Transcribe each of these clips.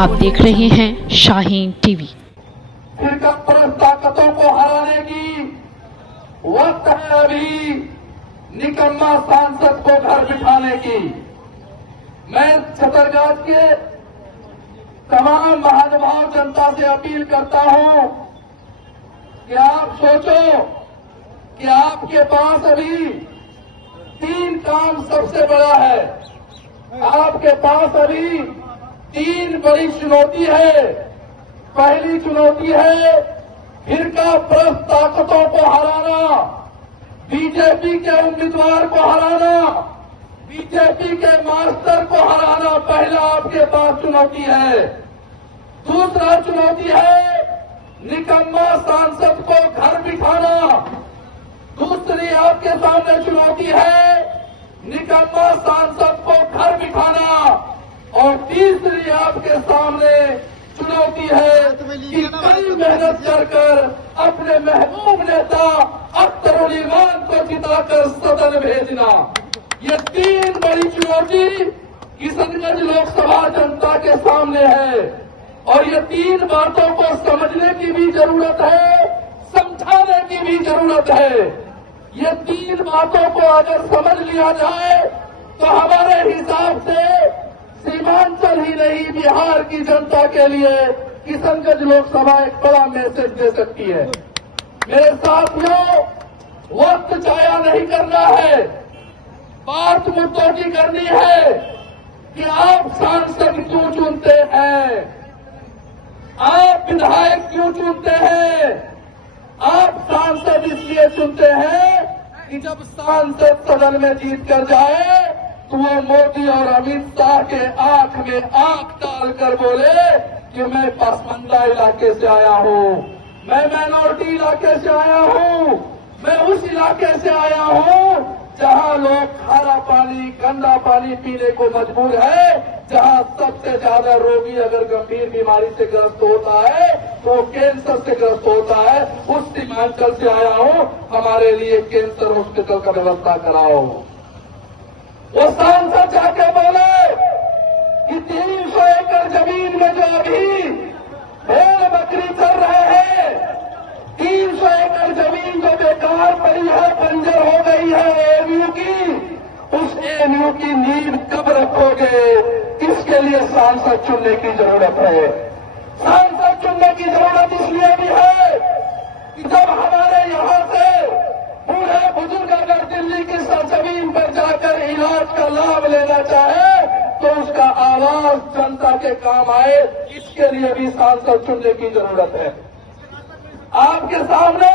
आप देख रहे हैं शाहीन टीवी। फिरकापरस्त ताकतों को हराने की वक्त है अभी, निकम्मा सांसद को घर बिठाने की। मैं छतरगाछ के तमाम महानुभाव जनता से अपील करता हूं कि आप सोचो कि आपके पास अभी 3 काम सबसे बड़ा है। आपके पास अभी 3 बड़ी चुनौती है। पहली चुनौती है फिरकापरस्त ताकतों को हराना, बीजेपी के उम्मीदवार को हराना, बीजेपी के मास्टर को हराना। पहला आपके पास चुनौती है। दूसरा चुनौती है निकम्मा सांसद को घर बिठाना। दूसरी आपके सामने चुनौती है निकम्मा सांसद को घर बिठाना। और तीसरी आपके सामने चुनौती है कि कड़ी मेहनत कर अपने महबूब नेता अख्तरुल ईमान को जिताकर सदन भेजना। ये 3 बड़ी चुनौती किशनगंज लोकसभा जनता के सामने है और ये 3 बातों को समझने की भी जरूरत है, समझाने की भी जरूरत है। ये 3 बातों को अगर समझ लिया जाए तो हमारे हिसाब से सीमांचल ही नहीं, बिहार की जनता के लिए किशनगंज लोकसभा एक बड़ा मैसेज दे सकती है। मेरे साथियों, वक्त जाया नहीं करना है, बात मुद्दों की करनी है कि आप सांसद क्यों चुनते हैं, आप विधायक क्यों चुनते हैं। आप सांसद इसलिए चुनते हैं कि जब सांसद सदन में जीत कर जाए तो वो मोदी और अमित शाह के आंख में आंख डालकर बोले कि मैं पसमानदा इलाके से आया हूं, मैं माइनॉरिटी इलाके से आया हूं, मैं उस इलाके से आया हूं जहां लोग खारा पानी, गंदा पानी पीने को मजबूर है, जहां सबसे ज्यादा रोगी अगर गंभीर बीमारी से ग्रस्त होता है तो कैंसर से ग्रस्त होता है। उस सीमांचल से आया हूं, हमारे लिए कैंसर हॉस्पिटल का व्यवस्था कराओ। वो सांसद जाके बोले कि 300 एकड़ जमीन में जो अभी भेड़ बकरी चल रहे हैं, 300 एकड़ जमीन जो बेकार पड़ी है, बंजर हो गई है एएमयू की, उस एएमयू की नींव कब रखोगे? इसके लिए सांसद चुनने की जरूरत है। सांसद चुनने की जरूरत इसलिए भी है कि जब हमारे यहां से बूढ़े बुजुर्ग अगर दिल्ली की सरजमीन पर जाकर इलाज का लाभ लेना चाहे तो उसका आवाज जनता के काम आए, इसके लिए भी सांसद चुनने की जरूरत है। आपके सामने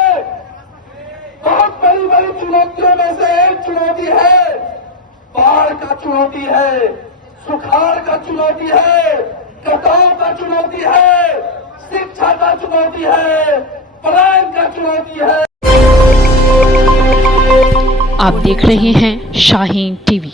बहुत बड़ी बड़ी चुनौतियों में से एक चुनौती है, बाढ़ का चुनौती है, सुखाड़ का चुनौती है, कटाव का चुनौती है, शिक्षा का चुनौती है, पलायन का चुनौती है। आप देख रहे हैं शाहीन टीवी।